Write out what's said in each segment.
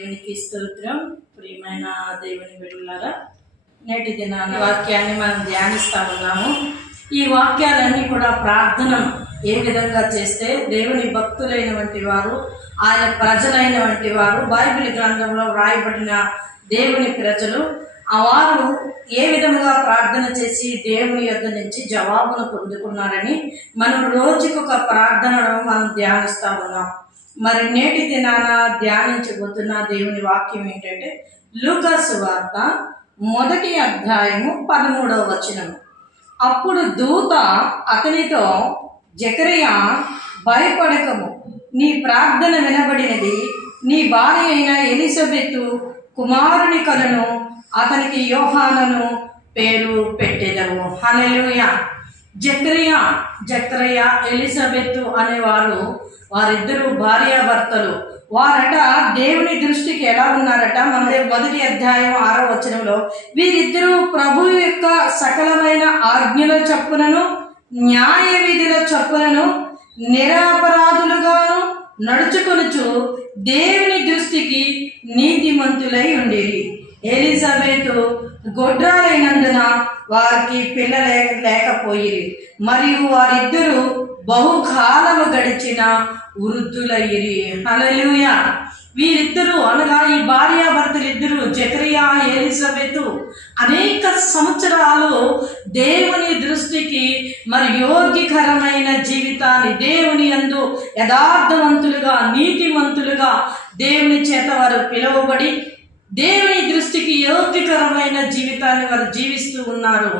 దేవునికి స్తోత్రం. ప్రియమైన దేవుని బిడ్డలారా, నేటి దినాన వాక్యాన్ని మనం ధ్యానిస్తా ఉన్నాము. ఈ వాక్యాలన్నీ కూడా ప్రార్థన ఏ విధంగా చేస్తే దేవుని భక్తులైనటువంటి వారు, ఆయన ప్రజలైనటువంటి వారు, బైబిల్ గ్రంథంలో వ్రాయబడిన దేవుని ప్రజలు వారు ఏ విధంగా ప్రార్థన చేసి దేవుని యొద్ద నుంచి జవాబును పొందుకున్నారని మనం రోజుకొక ప్రార్థనను మనం ధ్యానిస్తా ఉన్నాం. మరి నేటి దినాన ధ్యానించబోతున్న దేవుని వాక్యం ఏంటంటే లూకా సువార్త 1వ అధ్యాయము 13వ వచనం. అప్పుడు దూత అతనితో, జకరియా, భయపడకము, నీ ప్రార్థన వినబడినది, నీ భార్య అయిన ఎలిజబెతు కుమారుని కలను, అతనికి యోహానను పేరు పెట్టెదవు. హల్లెలూయా. జకరియా ఎలిజబెతు అనేవారు, వారిద్దరు భార్యాభర్తలు. వారట దేవుని దృష్టికి ఎలా ఉన్నారట? మన 1వ అధ్యాయం 6వ వచనంలో, వీరిద్దరూ ప్రభు యొక్క సకలమైన ఆజ్ఞల చొప్పునను న్యాయ విధుల చొప్పునను నిరపరాధులుగాను నడుచుకొనుచు దేవుని దృష్టికి నీతిమంతులై ఉండేది. ఎలిజబెతు గొడ్రాలైనందున వారికి పిల్లలు లేకపోయిరి, మరియు వారిద్దరూ బహుకాలము గడిచిన వృద్ధులయ్యిరి. హల్లెలూయా. వీరిద్దరూ అనగా ఈ భార్యాభర్తలిద్దరూ, జకరియా, ఎలిజబెతు, అనేక సంవత్సరాలు దేవుని దృష్టికి మరి యోగ్యకరమైన జీవితాన్ని, దేవుని యందు యథార్థవంతులుగా, నీతిమంతులుగా దేవుని చేత వారు పిలువబడి దేవుని దృష్టికి యోగ్యకరమైన జీవితాన్ని వారు జీవిస్తూ ఉన్నారు.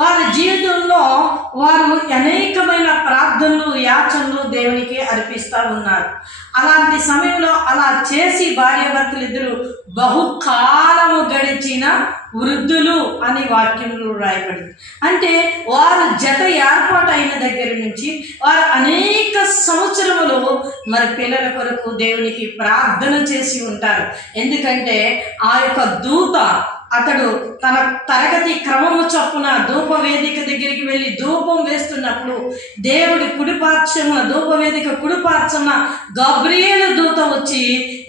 వారి జీవితంలో వారు అనేకమైన ప్రార్థనలు, యాచనలు దేవునికి అర్పిస్తూ ఉన్నారు. అలాంటి సమయంలో అలా చేసి భార్యాభర్తలు ఇద్దరు బహుకాలము గడిచిన వృద్ధులు అని వాక్యంలో రాయబడింది. అంటే వారు జత ఏర్పాటు అయిన దగ్గర నుంచి వారు అనేక సంవత్సరములు మరి పిల్లల కొరకు దేవునికి ప్రార్థన చేసి ఉంటారు. ఎందుకంటే ఆ యొక్క దూత అతడు తన తరగతి క్రమము చొప్పున ధూప వేదిక దగ్గరికి వెళ్ళి ధూపం వేస్తున్నప్పుడు దేవుడి కుడిపార్శ్వమున, ధూపవేదిక కుడిపార్శ్వమున గబ్రియేలు దూత వచ్చి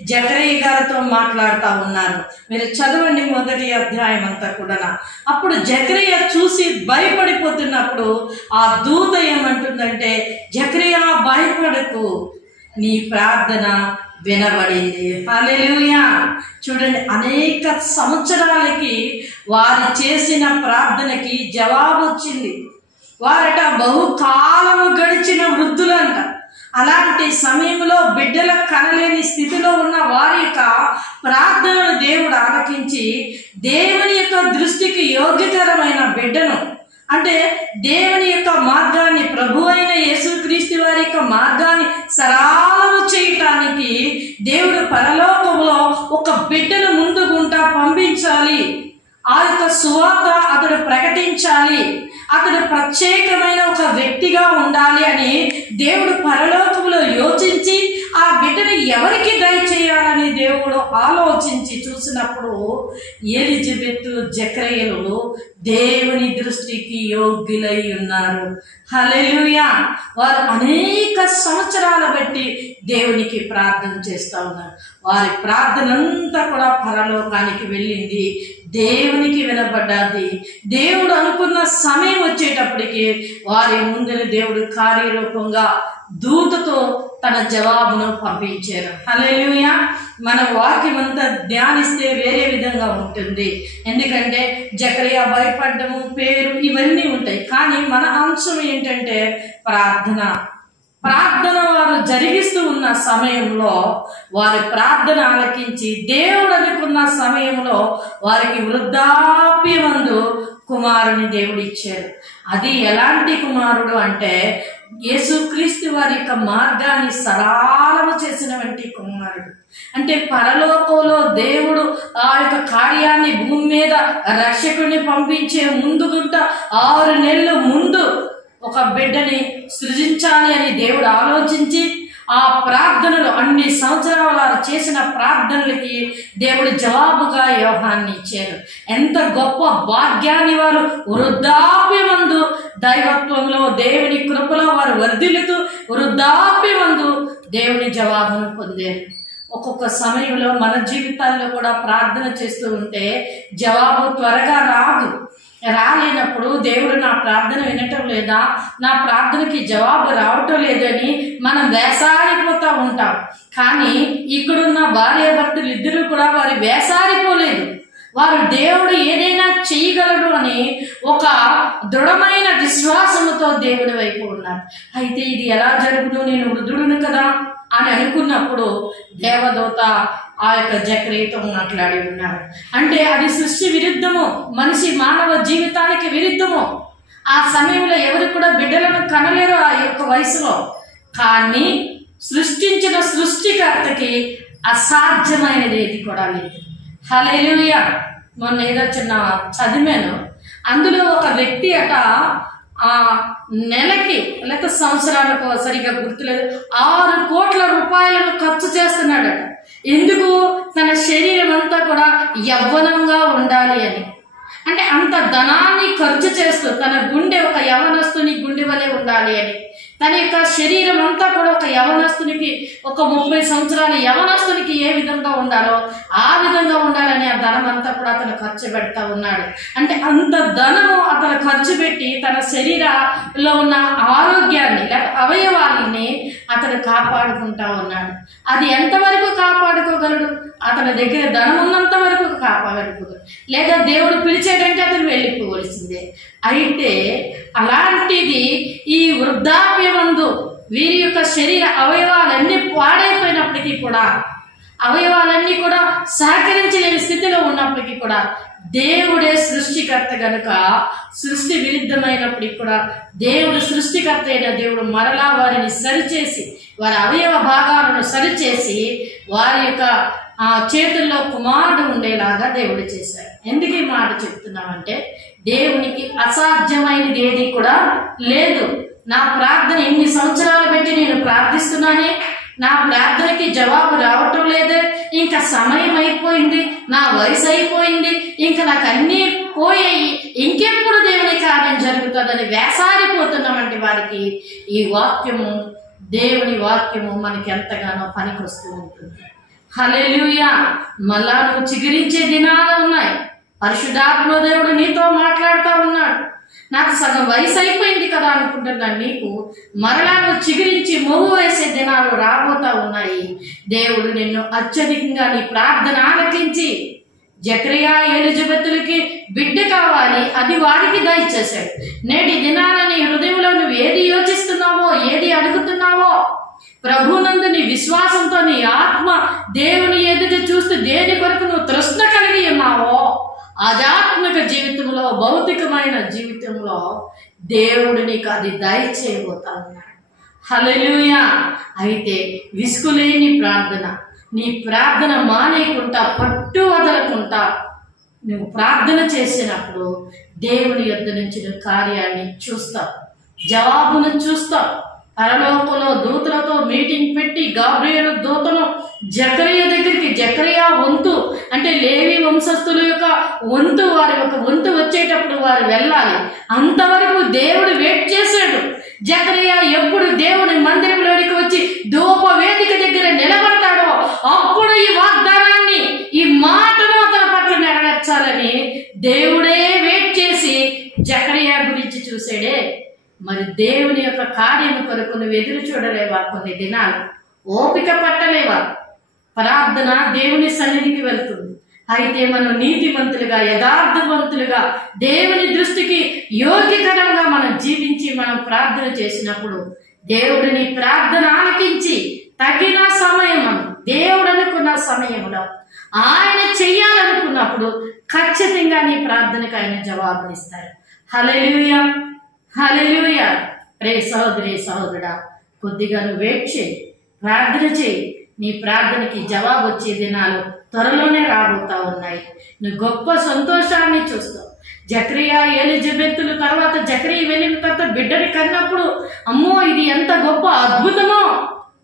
జకరియా గారితో మాట్లాడుతూ ఉన్నారు. మీరు చదవండి 1వ అధ్యాయం అంతా కూడా. అప్పుడు జకరియా చూసి భయపడిపోతున్నప్పుడు ఆ దూత ఏమంటుందంటే, జకరియా భయపడకు, నీ ప్రార్థన వినబడింది. హల్లెలూయా. చూడండి, అనేక సంవత్సరాలకి వారు చేసిన ప్రార్థనకి జవాబు వచ్చింది. వారట బహుకాలము గడిచిన వృద్ధులంట. అలాంటి సమయంలో బిడ్డల కనలేని స్థితిలో ఉన్న వారి యొక్క ప్రార్థనను దేవుడు ఆలకించి దేవుని యొక్క దృష్టికి యోగ్యకరమైన బిడ్డను, అంటే దేవుని యొక్క మార్గాన్ని, ప్రభు అయిన యేసుక్రీస్తు వారి యొక్క మార్గాన్ని సరళము చేయటానికి దేవుడు పరలోకంలో ఒక బిడ్డను ముందుగుంటా పంపించాలి. ఆ యొక్క సువార్త అతడు ప్రకటించాలి, అతడు ప్రత్యేకమైన ఒక వ్యక్తిగా ఉండాలి అని దేవుడు పరలోకంలో యోచించి ఆ బిడ్డను ఎవరికి దయచేయాలని దేవుడు ఆలోచించి చూసినప్పుడు ఎలిజబెతు, జకరియలు దేవుని దృష్టికి యోగ్యులై ఉన్నారు. హల్లెలూయా. వారు అనేక సంవత్సరాల బట్టి దేవునికి ప్రార్థన చేస్తూ ఉన్నారు. వారి ప్రార్థన అంతా కూడా పరలోకానికి వెళ్ళింది, దేవునికి వినబడ్డది. దేవుడు అనుకున్న సమయం వచ్చేటప్పటికి వారి ముందుని దేవుడు కార్యరూపంగా దూతతో తన జవాబును పంపించారు. హల్లెలూయా. మన వాక్యం అంతా ధ్యానిస్తే వేరే విధంగా ఉంటుంది. ఎందుకంటే జకరియా భయపడ్డము, పేరు, ఇవన్నీ ఉంటాయి. కానీ మన అంశం ఏంటంటే ప్రార్థన. వారు జరిగిస్తూ ఉన్న సమయంలో వారి ప్రార్థన ఆలకించి దేవుడు అనుకున్న సమయంలో వారికి వృద్ధాప్యమందు కుమారుని దేవుడు ఇచ్చారు. అది ఎలాంటి కుమారుడు అంటే యేసుక్రీస్తు వారి యొక్క మార్గాన్ని సరళము చేసినటువంటి కుమారుడు. అంటే పరలోకంలో దేవుడు ఆ యొక్క కార్యాన్ని భూమి మీద రక్షకుడిని పంపించే ముందుగుంట 6 నెలల ముందు ఒక బిడ్డని సృజించాలి అని దేవుడు ఆలోచించి ఆ ప్రార్థనలు, అన్ని సంవత్సరాలు వారు చేసిన ప్రార్థనలకి దేవుడు జవాబుగా యోహాన్ని ఇచ్చారు. ఎంత గొప్ప భాగ్యాన్ని! వారు వృద్ధాప్యమందు దైవత్వంలో, దేవుని కృపలో వారు వర్ధిల్లుతూ వృద్ధాప్యమందు దేవుని జవాబును పొందారు. ఒక్కొక్క సమయంలో మన జీవితాల్లో కూడా ప్రార్థన చేస్తూ ఉంటే జవాబు త్వరగా రాలేనప్పుడు దేవుడు నా ప్రార్థన వినటం లేదా, నా ప్రార్థనకి జవాబు రావటం లేదని మనం వేసారిపోతూ ఉంటాం. కానీ ఇక్కడున్న భార్యాభర్తలు ఇద్దరు కూడా వారు వేసారిపోలేదు. వారు దేవుడు ఏదైనా చేయగలడు అని ఒక దృఢమైన విశ్వాసముతో దేవుడి వైపు ఉన్నారు. అయితే ఇది ఎలా జరుగును, నేను వృద్ధుడును కదా అని అనుకున్నప్పుడు దేవదూత ఆ యొక్క జకరీతో మాట్లాడి ఉన్నారు. అంటే అది సృష్టి విరుద్ధము, మనిషి మానవ జీవితానికి విరుద్ధము. ఆ సమయంలో ఎవరు కూడా బిడ్డలను కనలేరు ఆ యొక్క వయసులో. కానీ సృష్టించిన సృష్టికర్తకి అసాధ్యమైనది ఏది కూడా లేదు. హల్లెలూయా. మొన్న ఏదో చిన్న చదివాను, అందులో ఒక వ్యక్తి అట ఆ నెలకి లేక సంవత్సరాలకు సరిగా గుర్తులేదు 6 కోట్ల రూపాయలను ఖర్చు చేస్తున్నాడట. ఎందుకు? తన శరీరం అంతా కూడా యవ్వనంగా ఉండాలి అని. అంటే అంత ధనాన్ని ఖర్చు చేస్తూ తన గుండె ఒక యవనస్తుని గుండె వలె ఉండాలి అని, తన యొక్క శరీరం అంతా కూడా ఒక యవనస్తునికి, ఒక 30 సంవత్సరాల యవనస్తునికి ఏ విధంగా ఉండాలో ఆ విధంగా ఉండాలని ఆ ధనం అంతా కూడా అతను ఖర్చు పెడతా ఉన్నాడు. అంటే అంత ధనము అతను ఖర్చు పెట్టి తన శరీరంలో ఉన్న ఆరోగ్యాన్ని లేక అవయవాలని అతను కాపాడుకుంటా ఉన్నాడు. అది ఎంతవరకు కాపాడుకోగలడు? అతని దగ్గర ధనం ఉన్నంత వరకు కాపాడుకోగలడు, లేదా దేవుడు పిలిచేటంటే అతను వెళ్ళిపోవలసిందే. అయితే అలాంటిది ఈ వృద్ధాప్యమందు వీరి యొక్క శరీర అవయవాలన్నీ పాడైపోయినప్పటికీ కూడా, అవయవాలన్నీ కూడా సహకరించలేని స్థితిలో ఉన్నప్పటికీ కూడా దేవుడే సృష్టికర్త గనుక సృష్టి విరుద్ధమైనప్పటికీ కూడా దేవుడు సృష్టికర్త అయిన దేవుడు మరలా వారిని సరిచేసి, వారి అవయవ భాగాలను సరిచేసి వారి యొక్క చేతుల్లో కుమారుడు ఉండేలాగా దేవుడు చేశాడు. ఎందుకు ఈ మాట చెప్తున్నామంటే, దేవునికి అసాధ్యమైనది ఏది కూడా లేదు. నా ప్రార్థన ఇన్ని సంవత్సరాలు పెట్టి నేను ప్రార్థిస్తున్నానే, నా ప్రార్థనకి జవాబు రావటం లేదే, ఇంకా సమయం అయిపోయింది, నా వయసు అయిపోయింది, ఇంకా నాకు అన్నీ పోయాయి, ఇంకెప్పుడు దేవుని కార్యం జరుగుతుందని వేసారిపోతున్నామంటే వారికి ఈ వాక్యము, దేవుని వాక్యము మనకి ఎంతగానో పనికొస్తూ ఉంటుంది. హల్లెలూయా. మళ్ళా నువ్వు చిగురించే దినాలు ఉన్నాయి. పరిశుద్ధాత్మ దేవుడు నీతో మాట్లాడుతూ ఉన్నాడు. నాకు సగం వయసు అయిపోయింది కదా అనుకుంటున్నాను, నీకు మరలా నువ్వు చిగురించి మొవ్వు వేసే దినాలు రాబోతా ఉన్నాయి. దేవుడు నిన్ను అత్యధికంగా నీ ప్రార్థన ఆలకించి, జకరియా ఎలిజబెతులకి బిడ్డ కావాలి, అది వారికి దయచేశాడు. నేటి దినాలని హృదయంలో నువ్వు ఏది యోచిస్తున్నావో, ఏది అడుగుతున్నావో, ప్రభునందు నీ విశ్వాసంతో నీ ఆత్మ దేవుని ఎదుట చూస్తూ దేని కొరకు నువ్వు తృష్ణ కలిగి ఉన్నావో, ఆధ్యాత్మిక జీవితంలో, భౌతికమైన జీవితంలో దేవుడు నీకు అది దయచేయబోతా ఉన్నాడు. హల్లెలూయా. అయితే విసుగులేని ప్రార్థన, నీ ప్రార్థన మానేయకుండా, పట్టు వదలకుండా నువ్వు ప్రార్థన చేసినప్పుడు దేవుని యొద్ద నుంచి నువ్వు కార్యాన్ని చూస్తావు, జవాబును చూస్తావు. పరలోకంలో దూతలతో మీటింగ్ పెట్టి గాబ్రియేలు దూతను జకరియా దగ్గరికి, జకరియా వంతు అంటే లేవి వంశస్థుల యొక్క వంతు, వారి యొక్క వంతు వచ్చేటప్పుడు వారు వెళ్ళాలి. అంతవరకు దేవుడు వెయిట్ చేశాడు. జకరియా ఎప్పుడు దేవుని మందిరంలోనికి వచ్చి ధూప వేదిక దగ్గర నిలబడతాడో అప్పుడు ఈ వాగ్దానాన్ని, ఈ మాటను అతని పట్ల నెరవేర్చాలని దేవుడే వెయిట్ చేసి జకరియా గురించి చూసాడే. మరి దేవుని యొక్క కార్యం కొరకు నువ్వు ఎదురు చూడలేవా? కొన్ని దినాలు ఓపిక పట్టలేవా? ప్రార్థన దేవుని సన్నిధికి వెళ్తుంది. అయితే మనం నీతిమంతులుగా, యథార్థవంతులుగా, దేవుని దృష్టికి యోగ్యకరంగా మనం జీవించి మనం ప్రార్థన చేసినప్పుడు దేవుడిని ప్రార్థన ఆలకించి తగిన సమయం, దేవుడు అనుకున్న సమయంలో ఆయన చెయ్యాలనుకున్నప్పుడు ఖచ్చితంగా నీ ప్రార్థనకు ఆయన జవాబునిస్తాడు. హల్లెలూయా. హల్లెలూయా. రే సహోదరి, సహోదరుడా, కొద్దిగా నువ్వు వెయిట్ చేయి, ప్రార్థన చేయి. నీ ప్రార్థనకి జవాబు వచ్చే దినాలు త్వరలోనే రాబోతా ఉన్నాయి. నువ్వు గొప్ప సంతోషాన్ని చూస్తావు. జకరియా ఎలిజబెతులు తర్వాత జకరియా వెళ్ళిన తర్వాత బిడ్డని కన్నప్పుడు అమ్మో ఇది ఎంత గొప్ప అద్భుతమో,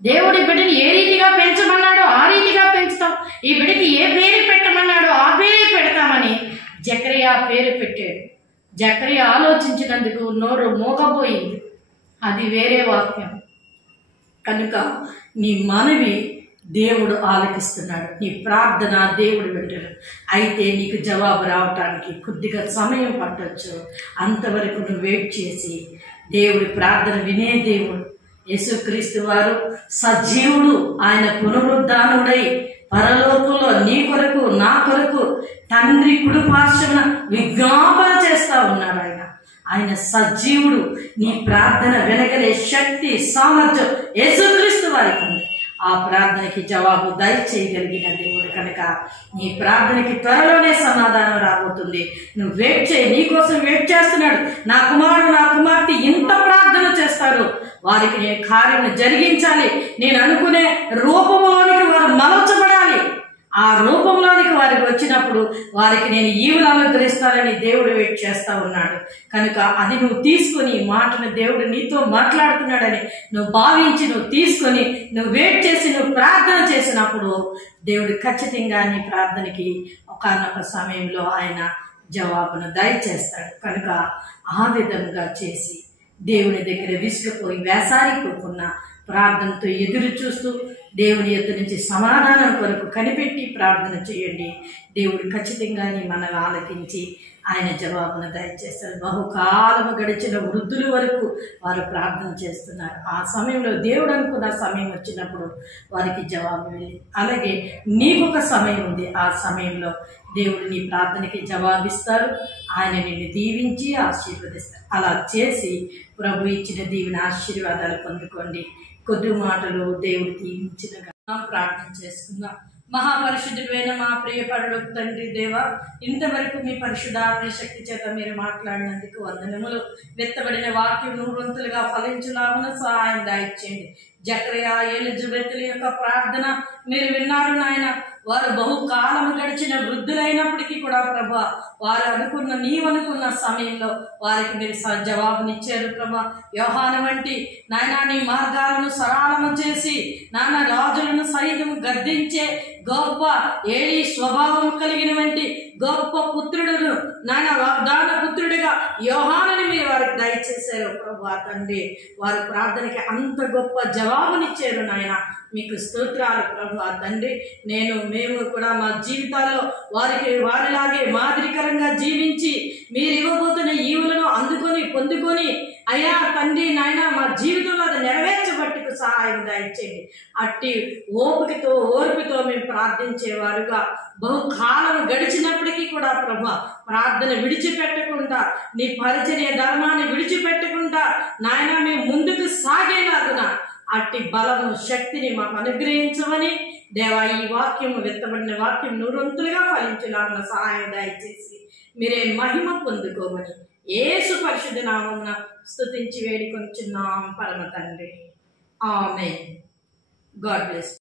దేవుడి బిడ్డని ఏ రీతిగా పెంచమన్నాడో ఆ రీతిగా పెంచుతాం, ఈ బిడ్డకి ఏ పేరు పెట్టమన్నాడో ఆ పేరే పెడతామని జకరియా పేరు పెట్టాడు. జకరియా ఆలోచించినందుకు నోరు మోగపోయింది. అది వేరే వాక్యం. కనుక నీ మనవి దేవుడు ఆలకిస్తున్నాడు. నీ ప్రార్థన దేవుడు వింటాడు. అయితే నీకు జవాబు రావటానికి కొద్దిగా సమయం పట్టొచ్చు. అంతవరకు నువ్వు వెయిట్ చేసి దేవుడి ప్రార్థన వినే దేవుడు. యేసుక్రీస్తు వారు సజీవుడు. ఆయన పునరుద్ధానుడై పరలోకంలో నీ కొరకు నా కొరకు తండ్రి కుడి పార్శ్వమున విజ్ఞాపన చేస్తా ఉన్నాడు. ఆయన సజీవుడు. నీ ప్రార్థన వినగలే శక్తి సామర్థ్యం యేసుక్రీస్తు వారికి ఉంది. ఆ ప్రార్థనకి జవాబు దయచేయగలిగిన దేవుడు కనుక నీ ప్రార్థనకి త్వరలోనే సమాధానం రాబోతుంది. నువ్వు వెయిట్ చేయి. నీకోసం వెయిట్ చేస్తున్నాడు. నా కుమారుడు నా కుమార్తె ఇంత ప్రార్థన చేస్తారు, వారికి నేను కార్యం జరిగించాలి, నేను అనుకునే రూపంలోనికి వారు మలచబడాలి. ఆ రూపంలోనికి వారికి వచ్చినప్పుడు వారికి నేను ఈవులు అనుగ్రహిస్తానని దేవుడు వెయిట్ చేస్తా ఉన్నాడు. కనుక అది నువ్వు తీసుకొని, మాటను దేవుడు నీతో మాట్లాడుతున్నాడని నువ్వు భావించి నువ్వు తీసుకొని నువ్వు వెయిట్ చేసి నువ్వు ప్రార్థన చేసినప్పుడు దేవుడు ఖచ్చితంగా నీ ప్రార్థనకి ఒకానొక సమయంలో ఆయన జవాబును దయచేస్తాడు. కనుక ఆ విధంగా చేసి దేవుని దగ్గర విసిగిపోయి వేసారిపోకున్న ప్రార్థనతో ఎదురు చూస్తూ దేవుని యొద్ద నుంచి సమాధానం కొరకు కనిపెట్టి ప్రార్థన చేయండి. దేవుడు ఖచ్చితంగా నీ మనల్ని ఆలకించి ఆయన జవాబును దయచేస్తారు. బహుకాలము గడిచిన వృద్ధుల వరకు వారు ప్రార్థన చేస్తున్నారు. ఆ సమయంలో దేవుడు అనుకున్న సమయం వచ్చినప్పుడు వారికి జవాబు వెళ్ళి, అలాగే నీకు ఒక సమయం ఉంది. ఆ సమయంలో దేవుడు నీ ప్రార్థనకి జవాబిస్తారు. ఆయన నిన్ను దీవించి ఆశీర్వదిస్తారు. అలా చేసి ప్రభు ఇచ్చిన దీవెన ఆశీర్వాదాలు పొందుకోండి. కొద్ది మాటలు దేవుడు దీవించినగా ప్రార్థన చేసుకుందాం. మహాపరిశుద్ధుడైన మా ప్రియ పరలోక తండ్రి దేవా, ఇంతవరకు మీ పరిశుద్ధాత్మ శక్తి చేత మీరు మాట్లాడినందుకు వందనములు. వెత్తబడిన వాక్యం నూరంతులుగా ఫలించులాగున సహాయం దయచేయండి. జకరియా ఎలిజబెతుల యొక్క ప్రార్థన మీరు విన్నారు నాయన. వారు బహుకాలము గడిచిన వృద్ధులైనప్పటికీ కూడా ప్రభా, వారు అనుకున్న నీవనుకున్న సమయంలో వారికి మీరు జవాబునిచ్చారు ప్రభా. యోహాను వంటి నాయన నీ మార్గాలను సరళము చేసి నాన్న రాజులను సైతం గద్దించే గొప్ప ఏలి స్వభావం కలిగిన వంటి గొప్ప పుత్రుడును నాయన వాగ్దాన పుత్రుడిగా యోహానుని మీరు వారికి దయచేశారు ప్రభా తండ్రి. వారి ప్రార్థనకి అంత గొప్ప జవాబునిచ్చారు నాయన. మీకు స్తోత్రాలు ప్రభా తండ్రి. మేము కూడా మా జీవితాల్లో వారిలాగే మాదిరికరంగా జీవించి మీరు ఇవ్వబోతున్న ఈవులను అందుకొని పొందుకొని అయ్యా తండ్రి నాయన మా జీవితంలో అది నెరవేర్చబట్టుకు సహాయం దయచేయండి. అట్టి ఓర్పుతో మేము ప్రార్థించేవారుగా బహుకాలం గడిచినప్పటికీ కూడా ప్రభా ప్రార్థన విడిచిపెట్టకుండా నీ పరిచర్య ధర్మాన్ని విడిచిపెట్టకుండా నాయన మేము ముందుకు సాగేలాగున అట్టి బలము శక్తిని మాకు అనుగ్రహించమని దేవా, ఈ వాక్యము వెత్తబడిన వాక్యం నూరంతులుగా ఫలించులాగున సహాయం దయచేసి మీరే మహిమ పొందుకోమని యేసు పరిశుద్ధ నామమున స్తుతించి వేడుకొంచున్నాం పరమ తండ్రి. ఆమేన్. God bless.